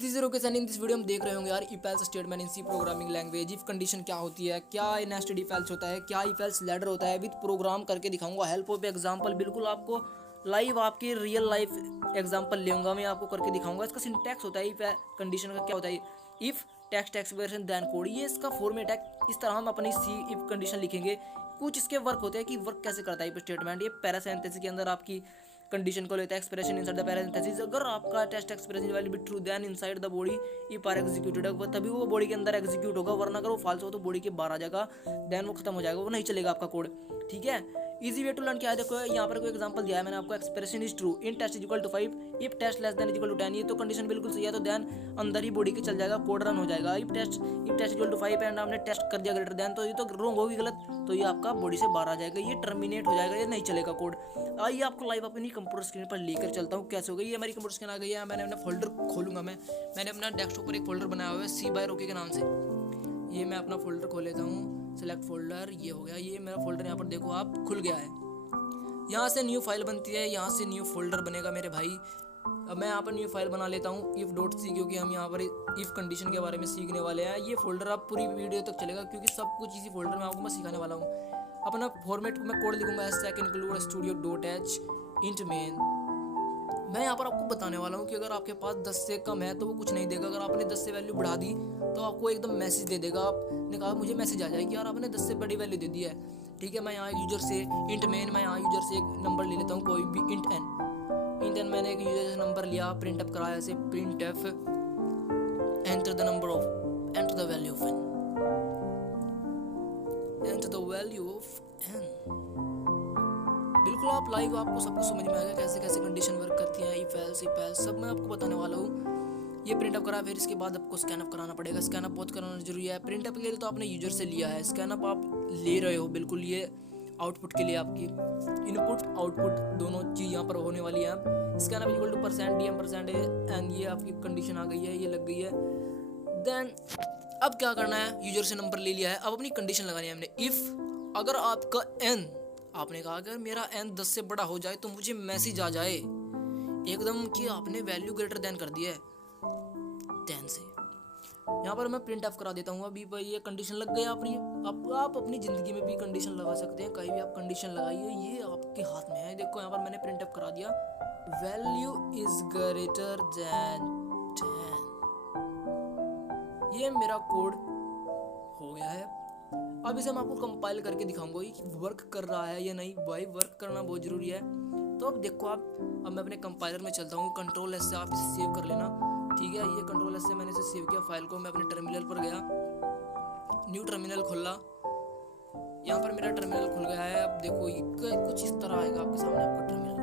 This is Rokesh and in this video हम देख रहे होंगे यार if else statement in C programming language. If condition क्या होती है, क्या नेस्टेड इफ एल्स होता है, क्या इफ एल्स लैडर होता है, विद प्रोग्राम करके दिखाऊंगा हेल्प ऑफ एग्जांपल। बिल्कुल आपको लाइव आपकी रियल लाइफ एग्जांपल लेऊंगा, मैं आपको करके दिखाऊंगा। इसका सिंटैक्स होता है इफ कंडीशन का क्या होता है, if text expression then code, ये इसका फॉर्मेट है। इस तरह हम अपनी सी इफ कंडीशन लिखेंगे। कुछ इसके वर्क होते हैं कि वर्क कैसे करता है इफ स्टेटमेंट। ये पैरासेंटेसिस के अंदर आपकी कंडीशन को लेता है, एक्सप्रेशन इनसाइड द पैरेंथेसिस। अगर आपका test expression value be true then inside the body if are executed, तभी वो बॉडी के अंदर एग्जीक्यूट होगा, वरना अगर वो फाल्स हो तो बॉडी के बाहर आ जाएगा, देन वो खत्म हो जाएगा, वो नहीं चलेगा आपका कोड। ठीक है, इजी वे टू लर्न क्या है, देखो यहाँ पर कोई एग्जांपल दिया है मैंने आपको। Expression is true in test is equal to 5 if test less then is equal to 10। ये तो कंडीशन बिल्कुल सही है, तो देन अंदर ही बॉडी के चल जाएगा, कोड रन हो जाएगा। If test is equal to 5 and आपने टेस्ट कर दिया ग्रेटर देन, तो ये तो रॉन्ग होगी, गलत, तो ये आपका बॉडी से बाहर आ जाएगा, ये टर्मिनेट हो जाएगा, ये नहीं चलेगा कोड। आइए आपको लाइव अपनी कंप्यूटर स्क्रीन पर लेकर चलता हूँ कैसे होगा। ये हमारी कंप्यूटर स्क्रीन आ गई है, मैंने अपना फोल्डर खोलूंगा। मैंने अपना डेस्कटॉप पर एक फोल्डर बनाया हुआ है सी बाय रोके के नाम से। ये मैं अपना फोल्डर खोल लेता हूँ, सेलेक्ट फोल्डर, ये हो गया। ये मेरा फोल्डर यहाँ पर देखो आप खुल गया है। यहाँ से न्यू फाइल बनती है, यहाँ से न्यू फोल्डर बनेगा मेरे भाई। अब मैं यहाँ पर न्यू फाइल बना लेता हूँ if.c, क्योंकि हम यहाँ पर इफ कंडीशन के बारे में सीखने वाले हैं। ये फोल्डर आप पूरी वीडियो तक चलेगा, क्योंकि सब कुछ इसी फोल्डर में आपको मैं सिखाने वाला हूँ। अपना फॉर्मेट में कोड लिखूंगा include studio.h int main। मैं यहाँ पर आपको बताने वाला हूँ कि अगर आपके पास 10 से कम है तो वो कुछ नहीं देगा। अगर आपने 10 से वैल्यू बढ़ा दी तो आपको एकदम मैसेज दे देगा। आपने कहा मुझे मैसेज आ जाएगी यार आपने 10 से बड़ी वैल्यू दे दी है। ठीक है, मैं यहाँ यूजर से इंट मेन, मैं यहाँ यूजर से एक नंबर ले लेता हूँ, कोई भी इंट एन। मैंने एक यूजर से नंबर लिया, प्रिंट अप कराया ऐसे print f enter the number of enter the value of n, enter the value of n. बिल्कुल आप लाइव, आपको सब कुछ समझ में आएगा कैसे कैसे कंडीशन वर्क करती है, इफ एल्स सब मैं आपको बताने वाला हूँ। ये प्रिंट अप करा, फिर इसके बाद आपको स्कैन अप कराना पड़ेगा। स्कैन अप बहुत कराना जरूरी है। प्रिंट अप ले तो आपने यूजर से लिया है, स्कैन अप आप ले रहे हो बिल्कुल, ये आउटपुट के लिए आपकी इनपुट आउटपुट दोनों चीज़ यहाँ पर होने वाली है। Scan up equal to %dm% and ये आपकी कंडीशन आ गई है, ये लग गई है। देन अब क्या करना है, यूजर से नंबर ले लिया है, अब अपनी कंडीशन लगानी है हमने। इफ अगर आपका n, आपने कहा अगर मेरा n 10 से बड़ा हो जाए तो मुझे मैसेज आ जाए एकदम कि आपने वैल्यू ग्रेटर देन कर दिया है 10 से। यहाँ पर मैं प्रिंट ऑफ करा देता हूँ। अभी भाई ये कंडीशन लग गई अपनी। आप अपनी ज़िंदगी में भी कंडीशन लगा सकते हैं, कहीं भी आप कंडीशन लगाइए, ये आपके हाथ में है। देखो यहाँ पर मैंने प्रिंट ऑफ करा दिया, वैल्यू इज ग्रेटर देन 10। ये मेरा कोड हो गया है। अब इसे मैं आपको कंपाइल करके दिखाऊंगा कि वर्क कर रहा है या नहीं। भाई वर्क करना बहुत ज़रूरी है। तो अब देखो आप, अब मैं अपने कंपाइलर में चलता हूँ, कंट्रोल एस से आप इसे सेव कर लेना। ठीक है, ये कंट्रोल एस से मैंने इसे सेव किया फाइल को। मैं अपने टर्मिनल पर गया, न्यू टर्मिनल खोला, यहाँ पर मेरा टर्मिनल खुल गया है। अब देखो ये कुछ इस तरह आएगा आपके सामने आपका टर्मिनल।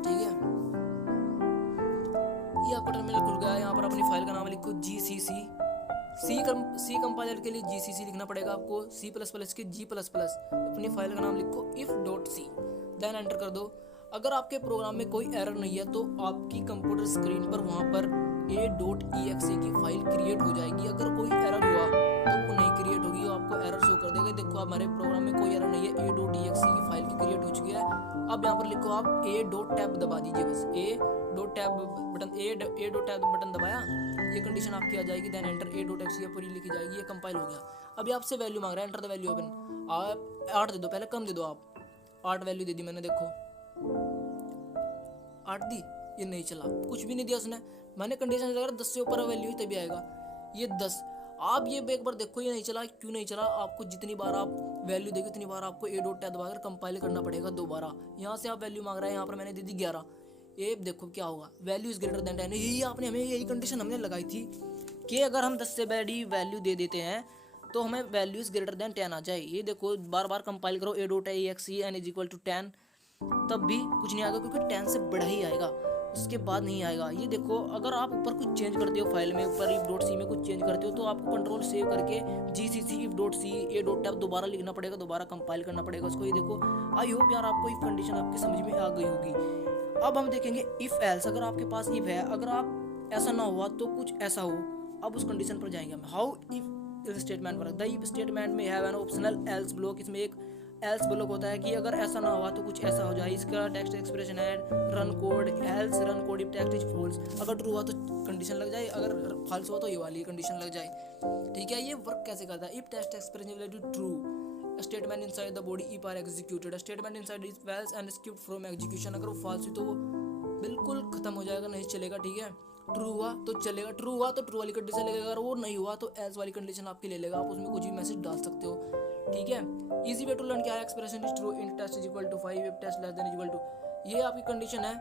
ठीक है, ये आपका टर्मिनल खुल गया है। यहाँ पर अपनी फाइल का नाम लिखो gcc। सी कंपाइलर के लिए gcc लिखना पड़ेगा आपको, C++ के G++। अपनी फाइल का नाम लिखो if.c, देन एंटर कर दो। अगर आपके प्रोग्राम में कोई एरर नहीं है तो आपकी कंप्यूटर स्क्रीन पर वहाँ पर a.exe की फाइल क्रिएट हो जाएगी। अगर कोई एरर हुआ तो वो नहीं क्रिएट होगी, आपको एरर शो कर देगा। देखो हमारे प्रोग्राम में कोई एरर नहीं है, a.exe की फाइल की क्रिएट हो चुकी है। अब यहाँ पर लिखो आप a.tab दबा दीजिए, बस a.tab बटन दबाया, ये कंडीशन आपकी आ जाएगी। देन एंटर a.exe पूरी लिखी जाएगी, ये कंपाइल हो गया। अभी आपसे वैल्यू मांग रहा है, एंटर द वैल्यू ओपन। आप 8 दे दो, पहले कम दे दो, आप 8 वैल्यू दे दी मैंने, देखो 8 दी, ये नहीं चला, कुछ भी नहीं दिया उसने। मैंने कंडीशन लगा 10 से ऊपर वैल्यू ही तभी आएगा, ये 10। आप ये एक बार देखो, ये नहीं चला, क्यों नहीं चला। आपको जितनी बार आप वैल्यू देगी उतनी बार आपको a.tab दबाकर कंपाइल करना पड़ेगा दोबारा। यहाँ से आप वैल्यू मांग रहा है, यहाँ पर मैंने दे दी 11। ये देखो क्या होगा, वैल्यू इज ग्रेटर देन 10। यही आपने हमें यही कंडीशन हमने लगाई थी कि अगर हम 10 से बड़ी वैल्यू दे देते हैं तो हमें वैल्यू इज ग्रेटर देन 10 आ जाए। ये देखो बार बार कंपाइल करो, a.exe n is equal to 10, तब भी कुछ नहीं आएगा, क्योंकि 10 से बड़ा ही आएगा, उसके बाद नहीं आएगा। ये देखो अगर आप ऊपर कुछ चेंज करते हो फाइल में, ऊपर if.c में कुछ चेंज करते हो तो आपको कंट्रोल सेव करके gcc if.c a.tab दोबारा लिखना पड़ेगा, दोबारा कंपाइल करना पड़ेगा उसको। ये देखो, आई होप यार आपको इफ कंडीशन आपकी समझ में आ गई होगी। अब हम देखेंगे इफ एल्स। अगर आपके पास इफ है, अगर आप ऐसा ना हुआ तो कुछ ऐसा हो, अब उस कंडीशन पर जाएंगे हम। How if statement work, the if statement में have an optional else block. इसमें एक एल्स ब्लॉक होता है कि अगर ऐसा ना हुआ तो कुछ ऐसा हो जाए। इसका टेक्स्ट एक्सप्रेशन है run code, else run code if text is false. अगर ट्रू हुआ तो कंडीशन लग जाए, अगर फॉल्स हुआ तो ये वाली कंडीशन लग जाए। ठीक है, ये वर्क कैसे करता है? If text expression related true, statement inside the body if are executed, statement inside is false and skipped from execution. अगर वो फॉल्स हुई तो वो बिल्कुल खत्म हो जाएगा, नहीं चलेगा। ठीक है, ट्रू हुआ तो चलेगा, ट्रू हुआ तो ट्रू वाली कंडीशन लगेगा, अगर वो नहीं हुआ तो एल्स वाली कंडीशन आपकी ले लेगा। आप उसमें कुछ भी मैसेज डाल सकते हो। ठीक है, इजी वे टू लर्न क्या है? Expression is true in test is equal to 5 if test less then is equal to. ये आपकी कंडीशन है,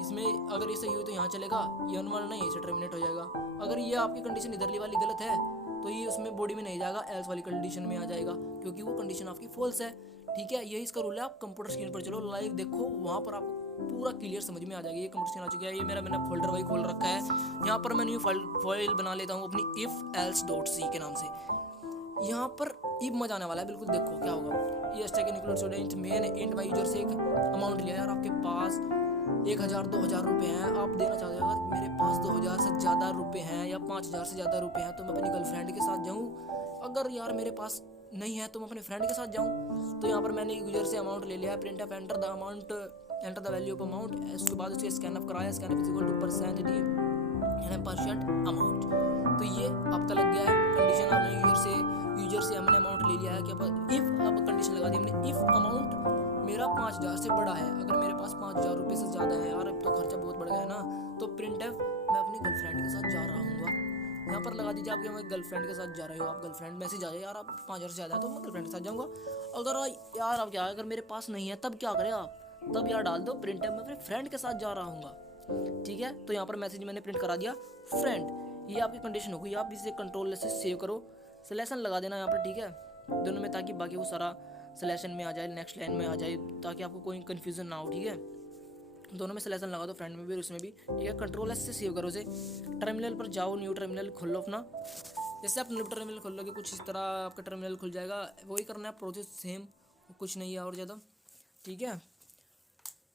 इसमें अगर ये सही हुई तो यहाँ चलेगा, ये अनवन नहीं, इसे टर्मिनेट हो जाएगा। अगर ये आपकी कंडीशन इधरली वाली गलत है तो ये उसमें बॉडी में नहीं जाएगा, एल्स वाली कंडीशन में आ जाएगा, क्योंकि वो कंडीशन आपकी फॉल्स है। ठीक है, यही इसका रूल है। आप कंप्यूटर स्क्रीन पर चलो, लाइव देखो, वहाँ पर आपको पूरा क्लियर समझ में आ जाएगी। ये कंप्यूटर स्क्रीन आ चुकी है, ये मैंने फोल्डर वही खोल रखा है। यहाँ पर मैं न्यू फाइल बना लेता हूँ अपनी if-else.c के नाम से। यहाँ पर इफ मजा आने वाला है, बिल्कुल देखो क्या होगा। ये stack include student main int by user से एक अमाउंट लिया है, यार आपके पास 1000 2000 रुपये हैं, आप देना चाहते हो अगर मेरे पास 2000 से ज़्यादा रुपये हैं या 5000 से ज़्यादा रुपये हैं तो मैं अपनी गर्लफ्रेंड के साथ जाऊँ। अगर यार मेरे पास नहीं है तो मैं अपने फ्रेंड के साथ जाऊँ। तो यहाँ पर मैंने यूजर से अमाउंट ले लिया है, print of enter the amount, enter the value of amount. उसके बाद उसके स्कैन अप कराया, scan up is equal two percent amount. तो ये आपका लग गया है कंडीशन। आपने यूजर से हमने अमाउंट ले लिया है कि इफ, अब कंडीशन लगा दी हमने, इफ अमाउंट मेरा 5000 से बड़ा है, अगर मेरे पास 5000 रुपये से ज़्यादा है, यार अब तो खर्चा बहुत बढ़ गया है ना, तो प्रिंट एफ मैं अपनी गर्लफ्रेंड के साथ जा रहा हूँ। यहाँ पर लगा दीजिए आपके, मैं गर्लफ्रेंड के साथ जा रहे हो, आप गर्लफ्रेंड मैसेज आ जाए यार आप 5000 से ज़्यादा है तो मैं गर्लफ्रेंड के साथ जाऊँगा। अगर यार आप क्या, अगर मेरे पास नहीं है तब क्या करें आप? तब यार डाल दो प्रिंट एफ मैं अपने फ्रेंड के साथ जा रहा हूँ। ठीक है, तो यहाँ पर मैसेज मैंने प्रिंट करा दिया फ्रेंड। ये आपकी कंडीशन होगी, आप इसे कंट्रोल से सेव करो, सिलेक्शन लगा देना यहाँ पर। ठीक है, दोनों में, ताकि बाकी वो सारा सिलेक्शन में आ जाए, नेक्स्ट लाइन में आ जाए, ताकि आपको कोई कन्फ्यूजन ना हो। ठीक है, दोनों में सिलेक्शन लगा दो, फ्रेंड में भी और उसमें भी। ठीक है, कंट्रोल एस से सेव करो उसे। टर्मिनल पर जाओ, न्यू टर्मिनल खोल लो अपना। जैसे आप न्यू टर्मिनल खोल लोगे कुछ इस तरह आपका टर्मिनल खुल जाएगा। वही करना है प्रोसेस सेम, कुछ नहीं है और ज़्यादा। ठीक है,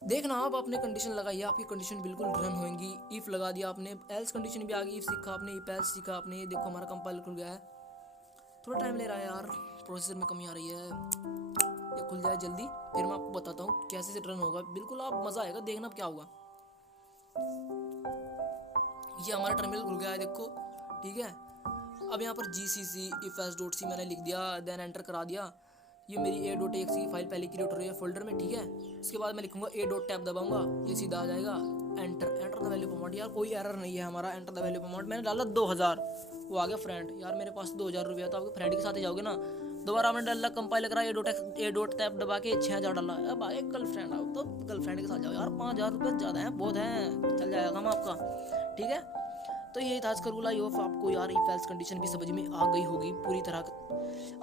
देखना आप अपने कंडीशन लगाइए, आपकी कंडीशन बिल्कुल रन होंगी। इफ़ लगा दिया आपने, एल्स कंडीशन भी आ गई, इफ सीखा आपने, इफ एल्स सीखा आपने। ये देखो हमारा कंपाइलर खुल गया है। थोड़ा टाइम ले रहा है यार, प्रोसेसर में कमी आ रही है, ये खुल जाए जल्दी, फिर मैं आपको बताता हूँ कैसे से रन होगा। बिल्कुल आप मज़ा आएगा, देखना क्या होगा। ये हमारा टर्मिनल खुल गया है, देखो। ठीक है, अब यहाँ पर gcc if-else.c मैंने लिख दिया, देन एंटर करा दिया। ये मेरी a.exe फाइल पहले क्रिएट हो रही है फोल्डर में। ठीक है, इसके बाद मैं लिखूंगा a.tab दबाऊंगा, ये सीधा आ जाएगा। Enter the value of amount, यार कोई एरर नहीं है हमारा। Enter the value of amount मैंने डाला 2000, वो आ गया फ्रेंड। यार मेरे पास 2000 रुपया, तो आपके फ्रेंड के साथ ही जाओगे ना। दोबारा आपने डाला, कंपाइल करा, a.tab दबा के 6000 डाला, अब आगे गर्लफ्रेंड आओ तो गर्लफ्रेंड के साथ जाओ। यार 5000 रुपये ज़्यादा है, बहुत है, चल जाएगा काम आपका। ठीक है, तो यही था आज का रूल। आई होप आपको यार इफ एल्स कंडीशन भी समझ में आ गई होगी पूरी तरह।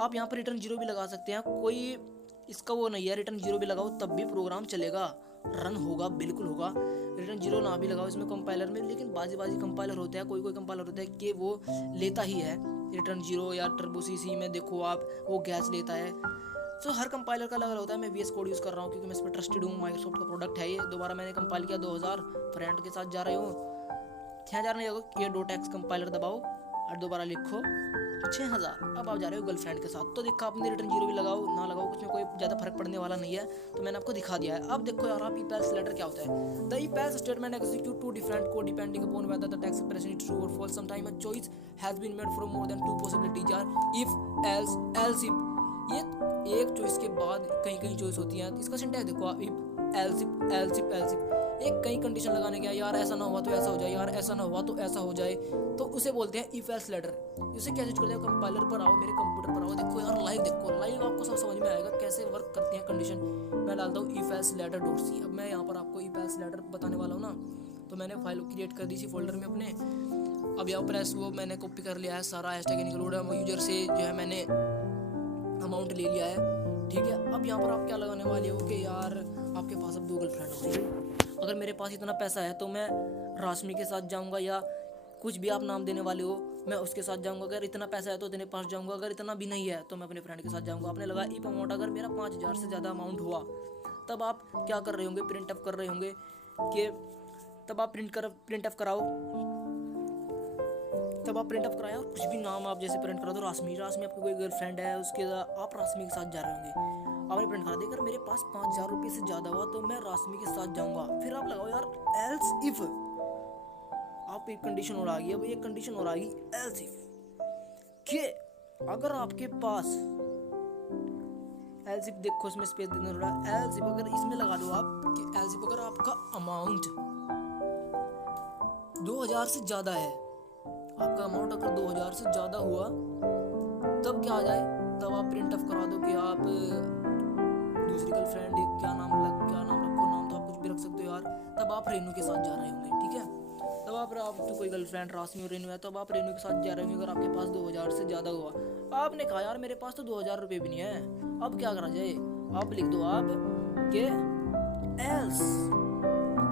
आप यहाँ पर रिटर्न 0 भी लगा सकते हैं, कोई इसका वो नहीं है। रिटर्न 0 भी लगाओ तब भी प्रोग्राम चलेगा, रन होगा, बिल्कुल होगा। रिटर्न 0 ना भी लगाओ इसमें कंपाइलर में, लेकिन बाजी कंपाइलर होता है, कोई कंपाइलर होता है कि वो लेता ही है रिटर्न 0, या टर्बो सीसी में देखो आप वो गैस लेता है। तो हर कंपाइलर का अलग होता है। मैं VS कोड यूज़ कर रहा हूँ क्योंकि मैं इस पर ट्रस्टेड हूँ, माइक्रोसॉफ्ट का प्रोडक्ट है ये। दोबारा मैंने कंपाइल किया 2000, फ्रेंड के साथ जा रहे हो, 6000 नहीं होगा, ये .x कंपाइलर दबाओ और दोबारा लिखो 6000। अब आप जा रहे हो गर्लफ्रेंड के साथ। तो देखो आपने रिटर्न 0 भी लगाओ ना लगाओ, कुछ में कोई ज़्यादा फर्क पड़ने वाला नहीं है, तो मैंने आपको दिखा दिया है। अब देखो यार आप if-else लेटर क्या होता है। The if-else statement execute two different code depending upon whether the text expression is true और false. Sometime a choice has been made from more than 2 possibilities are if, else, else if। ये एक choice के बाद कई choice होती हैं। इसका syntax देखो आप, if, else if, else if, else if। एक कई कंडीशन लगाने के, यार ऐसा ना हुआ तो ऐसा हो जाए, यार ऐसा ना हुआ तो ऐसा हो जाए, तो उसे बोलते हैं if-else लेटर। इसे कैसे करते हैं? कंपाइलर पर आओ, मेरे कंप्यूटर पर आओ, देखो यार लाइव देखो, लाइव आपको सब समझ में आएगा कैसे वर्क करती हैं कंडीशन। मैं डालता हूँ if-else letter.c। अब मैं यहाँ पर आपको if-else लेटर बताने वाला हूँ ना, तो मैंने फाइल क्रिएट कर दी थी फोल्डर में अपने। अब यहाँ पर वो मैंने कॉपी कर लिया है सारा, हैशटैग इंक्लूड है, यूजर से जो है मैंने अमाउंट ले लिया है। ठीक है, अब यहाँ पर आप क्या लगाने वाले हो कि यार आपके पास अब 2 गर्लफ्रेंड हो गई। अगर मेरे पास इतना पैसा है तो मैं राशमी के साथ जाऊंगा, या कुछ भी आप नाम देने वाले हो, मैं उसके साथ जाऊंगा। अगर इतना पैसा है तो तेरे पास जाऊंगा, अगर इतना भी नहीं है तो मैं अपने फ्रेंड के साथ जाऊंगा। आपने लगा इफ अमाउंट, अगर मेरा 5000 से ज़्यादा अमाउंट हुआ तब आप क्या कर रहे होंगे? प्रिंट अप कर रहे होंगे कि तब आप प्रिंट अप कराओ, तब आप प्रिंट अप कराया, कुछ भी नाम आप जैसे प्रिंट करा दो, राशमी आपकी कोई गर्लफ्रेंड है, उसके आप राशमी के साथ जा रहे होंगे। आपने प्रिंट करा देकर मेरे पास 5,000 रुपये से ज़्यादा हुआ तो मैं राशमी के साथ जाऊँगा। फिर आप लगाओ यार एल्स इफ, आप एक कंडीशन और आ गई, अब एक कंडीशन और आ गई एल्स इफ कि अगर आपके पास एल्स इफ, देखो इसमें स्पेस देना पड़ा, एल्स इफ अगर इसमें लगा दो आप कि एल्स इफ अगर आपका अमाउंट 2,000 से ज़्यादा है, आपका अमाउंट अगर 2,000 से ज़्यादा हुआ तब क्या आ जाए, तब आप प्रिंट ऑफ करा दो कि आप दूसरी गर्लफ्रेंड, क्या नाम रखो, नाम तो आप कुछ भी रख सकते हो यार, तब आप रेनू के साथ जा रहे होंगे, ठीक है। तब आप तो कोई गर्लफ्रेंड राशमी और रेनू है, तब आप रेनू के साथ जा रहे होंगे अगर आपके पास 2,000 से ज़्यादा हुआ। आपने कहा यार मेरे पास तो 2,000 रुपये भी नहीं है, अब क्या करा जाए, आप लिख दो आप के एल्स,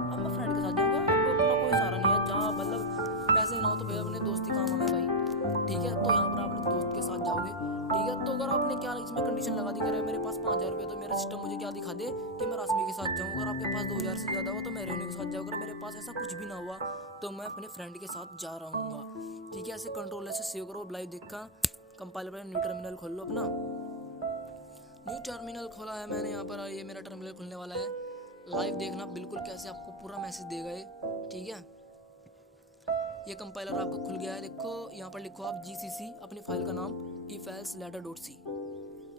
अब मैं फ्रेंड के साथ जाऊँगा, अब अपना कोई सहारा नहीं है, जहाँ मतलब पैसे ना हो तो भैया अपने दोस्ती काम है भाई, ठीक है। तो यहाँ पर आप अपने दोस्त के साथ जाओगे, ठीक है। तो अगर आपने क्या इसमें कंडीशन लगा दी, करे मेरे पास 5,000 रुपये, तो मेरा सिस्टम मुझे क्या दिखा दे कि मैं राशमी के साथ जाऊँ। अगर आपके पास 2,000 से ज़्यादा हुआ तो मैं रेनू के साथ जाऊँ। अगर मेरे पास ऐसा कुछ भी ना हुआ तो मैं अपने फ्रेंड के साथ जा रहा हूँ, ठीक है। ऐसे कंट्रोल ऐसे सेव करो, लाइव देखा, कंपाइलर पर न्यू टर्मिनल खोल लो अपना, न्यू टर्मिनल खोला है मैंने यहाँ पर, ये मेरा टर्मिनल खुलने वाला है। लाइव देखना बिल्कुल कैसे आपको पूरा मैसेज देगा ये, ठीक है। ये कंपाइलर आपको खुल गया है, देखो यहाँ पर लिखो आप GCC, अपनी फाइल का नाम ifelsladder.c,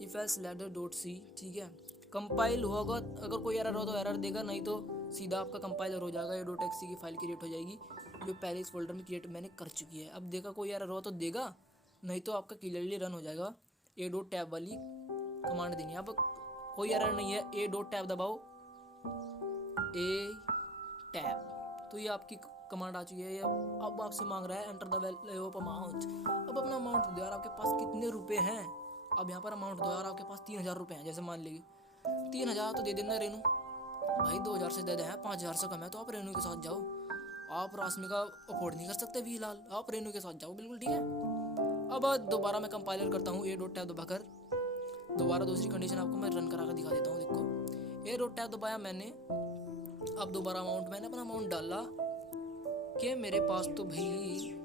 ifelsladder.c, ठीक है। कंपाइल होगा, अगर कोई एरर हो तो एरर देगा, नहीं तो सीधा आपका कंपाइलर हो जाएगा, a.exe की फाइल क्रिएट हो जाएगी जो पहले इस फोल्डर में क्रिएट मैंने कर चुकी है। अब देखा कोई एरर हो तो देगा, नहीं तो आपका क्लियरली रन हो जाएगा। a.tab वाली कमांड देनी है, अब कोई एरर नहीं है, a.tab दबाओ, a.tab, तो ये आपकी कमांड आ चुकी है। अब आपसे मांग रहा है enter the value of amount, अब अपना अमाउंट दो यार, आपके पास कितने रुपए हैं। अब यहाँ पर अमाउंट दो यार, आपके पास 3,000 रुपये हैं, जैसे मान लीजिए 3,000 तो दे देना रेनू भाई, 2,000 से ज़्यादा है, 5,000 से कम है, तो आप रेनू के साथ जाओ। आप राशमी का अफोर्ड नहीं कर सकते फिलहाल, आप रेनू के साथ जाओ, बिल्कुल ठीक है। अब दोबारा मैं कंपाइलर करता हूँ, a.tab दबाकर दोबारा दूसरी कंडीशन आपको मैं रन करा कर दिखा देता हूँ। देखो a.tab दबाया मैंने, अब दोबारा अमाउंट, मैंने अपना अमाउंट डाला कि मेरे पास तो भाई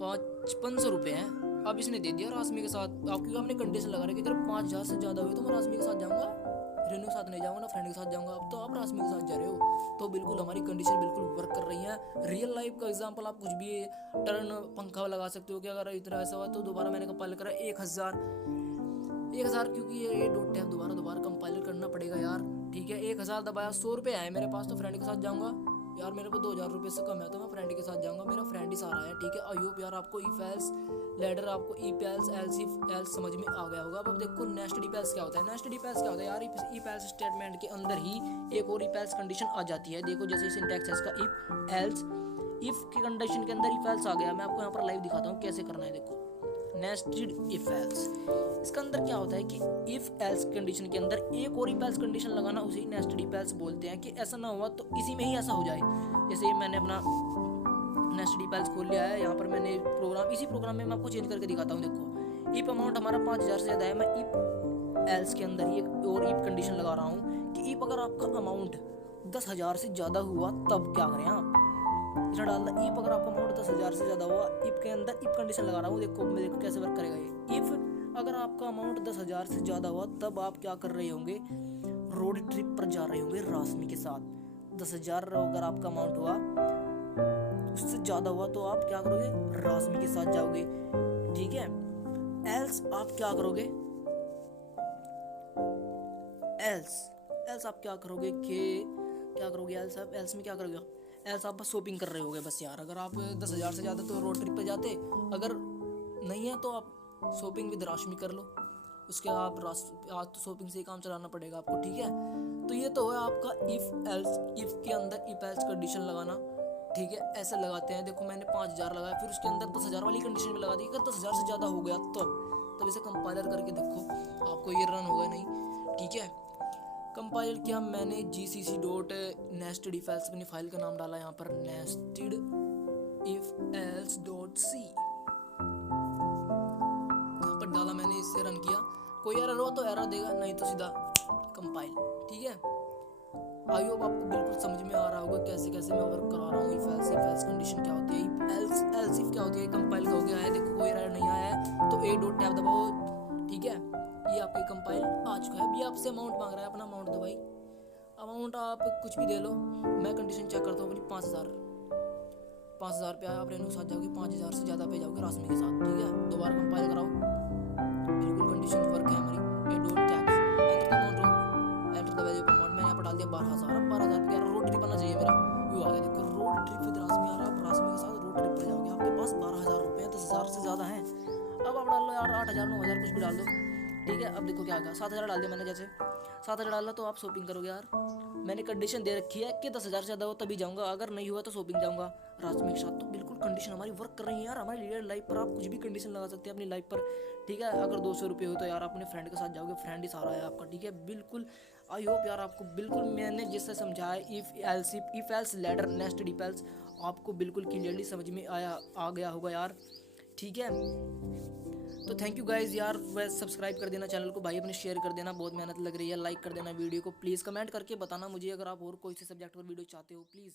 500 रुपये हैं। अब इसने दे दिया राशमी के साथ, आपकी आपने कंडीशन लगा रखी, अगर 5,000 से ज़्यादा हुए तो मैं राशमी के साथ जाऊँगा, रेनू के साथ नहीं जाऊँगा, ना फ्रेंड के साथ जाऊँगा। अब तो आप राशमी के साथ जा रहे हो, तो बिल्कुल हमारी कंडीशन बिल्कुल वर्क कर रही है। रियल लाइफ का एग्जांपल आप कुछ भी टर्न पंखा लगा सकते हो कि अगर इतना ऐसा हुआ तो दोबारा मैंने कंपाइल करा 1,000, क्योंकि ये a.tab दोबारा कंपाइल करना पड़ेगा यार, ठीक है। 1,000 दबाया, 100 रुपये आए मेरे पास, तो फ्रेंड के साथ जाऊँगा यार, मेरे को 2,000 रुपये से कम है तो मैं फ्रेंड के साथ जाऊँगा, मेरा फ्रेंड ही सारा है, ठीक है। आई होप यार आपको इफ एल्स लैडर, आपको if else else if else समझ में आ गया होगा। अब देखो नेस्टेड इफ एल्स क्या होता है। नेस्टेड इफ एल्स क्या होता है यार, इफ एल्स स्टेटमेंट के अंदर ही एक और इफ एल्स कंडीशन आ जाती है। देखो जैसे सिंटैक्स है इसका, इफ एल्स, इफ की कंडीशन के अंदर इफ एल्स आ गया, मैं आपको यहाँ पर लाइव दिखाता हूँ कैसे करना है। देखो नेस्टेड इफ एल्स, इसका अंदर क्या होता है कि इफ एल्स कंडीशन के अंदर एक और इफ एल्स कंडीशन लगाना, उसे ही नेस्टेड इफ एल्स बोलते हैं। कि ऐसा ना हुआ तो इसी में ही ऐसा हो जाए। जैसे मैंने अपना नेस्टेड इफ एल्स खोल लिया है, यहाँ पर मैंने प्रोग्राम, इसी प्रोग्राम में मैं आपको चेंज करके दिखाता हूँ। देखो इफ अमाउंट हमारा 5,000 से ज़्यादा है, मैं इफ एल्स के अंदर ही एक और इफ कंडीशन लगा रहा हूँ कि इफ अगर आपका अमाउंट 10,000 से ज़्यादा हुआ तब क्या करें आप, इतना डालना। इफ अगर आपका अमाउंट 10,000 से ज़्यादा हुआ, इफ के अंदर इफ कंडीशन लगा रहा हूँ। देखो कैसे वर्क करेगा ये। इफ अगर आपका अमाउंट 10,000 से ज़्यादा हुआ तब आप क्या कर रहे होंगे, रोड ट्रिप पर जा रहे होंगे राशमी के साथ। 10,000 अगर आपका अमाउंट हुआ, उससे ज़्यादा हुआ तो आप क्या करोगे, राशमी के साथ जाओगे, ठीक है। एल्स आप क्या करोगे, एल्स आप क्या करोगे एल्स में क्या करोगे, एल्स आप बस शॉपिंग कर रहे होगे बस यार। अगर आप 10,000 से ज़्यादा तो रोड ट्रिप पे जाते, अगर नहीं है तो आप शॉपिंग विद राशमी कर लो, उसके आप आज तो शॉपिंग से ही काम चलाना पड़ेगा आपको, ठीक है। तो ये तो है आपका इफ एल्स, इफ के अंदर इफ एल्स कंडीशन लगाना, ठीक है। ऐसे लगाते हैं। देखो मैंने 5,000 लगाया, फिर उसके अंदर 10,000 वाली कंडीशन में लगा दी। अगर 10,000 से ज़्यादा हो गया तब इसे कंपाइलर करके देखो, आपको ये रन होगा नहीं, ठीक है। कंपाइल किया मैंने gcc.nested if else, अपनी फाइल का नाम डाला यहाँ पर nested if else.c, यहाँ पर डाला मैंने, इससे रन किया। कोई एरर हो तो एरर देगा, नहीं तो सीधा कंपाइल, ठीक है। आई होप आपको बिल्कुल समझ में आ रहा होगा कैसे मैं वर्क करा रहा हूँ। इफ एल्स कंडीशन क्या होती है, एल्स इफ क्या होती है, कंपाइल हो गया है। देखो कोई एरर नहीं आया है तो a.tab दबाओ, ठीक है। ये आपके कंपाइल आ चुका है। अभी आपसे अमाउंट मांग रहा है, अपना अमाउंट दो भाई। अमाउंट आप कुछ भी दे लो, मैं कंडीशन चेक करता हूँ अपनी। 5,000 रुपया आप रेनू के साथ जाओगे, 5,000 से ज़्यादा पे जाओगे राशमी के साथ, ठीक है। दोबारा कंपाइल कराओ, बिल्कुल कंडीशन वर्क है हमारी। ये don't tax enter the amount, enter the value of amount. मैंने यहाँ पर डाल दिया 12,000। अब 12,000 पे रोड ट्रिप आना चाहिए मेरा, यो आ गया देखो, रोड ट्रिप विद राशमी आ रहा है। आप राशमी के साथ रोड ट्रिप पर जाओगे, आपके पास 12,000 रुपये हैं, 10,000 से ज़्यादा हैं। अब आप डाल लो यार 8,000 9,000 कुछ भी डाल दो, ठीक है। अब देखो क्या आएगा, 7,000 डाल दिया मैंने। जैसे 7,000 डाला तो आप शॉपिंग करोगे यार। मैंने कंडीशन दे रखी है कि 10,000 से ज़्यादा हो तभी जाऊँगा, अगर नहीं हुआ तो शॉपिंग जाऊँगा राशमी के साथ। तो बिल्कुल कंडीशन हमारी वर्क कर रही है यार। हमारी रियल लाइफ पर आप कुछ भी कंडीशन लगा सकते हैं अपनी लाइफ पर, ठीक है। अगर 200 रुपये हो तो यार अपने फ्रेंड के साथ जाओगे, फ्रेंड ही सारा है आपका, ठीक है। बिल्कुल आई होप यार आपको बिल्कुल मैंने जिससे समझाया if else ladder nested if else आपको बिल्कुल क्लियरली समझ में आ गया होगा यार, ठीक है। तो थैंक यू गाइज यार, वह सब्सक्राइब कर देना चैनल को भाई, अपने शेयर कर देना, बहुत मेहनत लग रही है। लाइक कर देना वीडियो को, प्लीज़ कमेंट करके बताना मुझे अगर आप और कोई से सब्जेक्ट पर वीडियो चाहते हो, प्लीज़।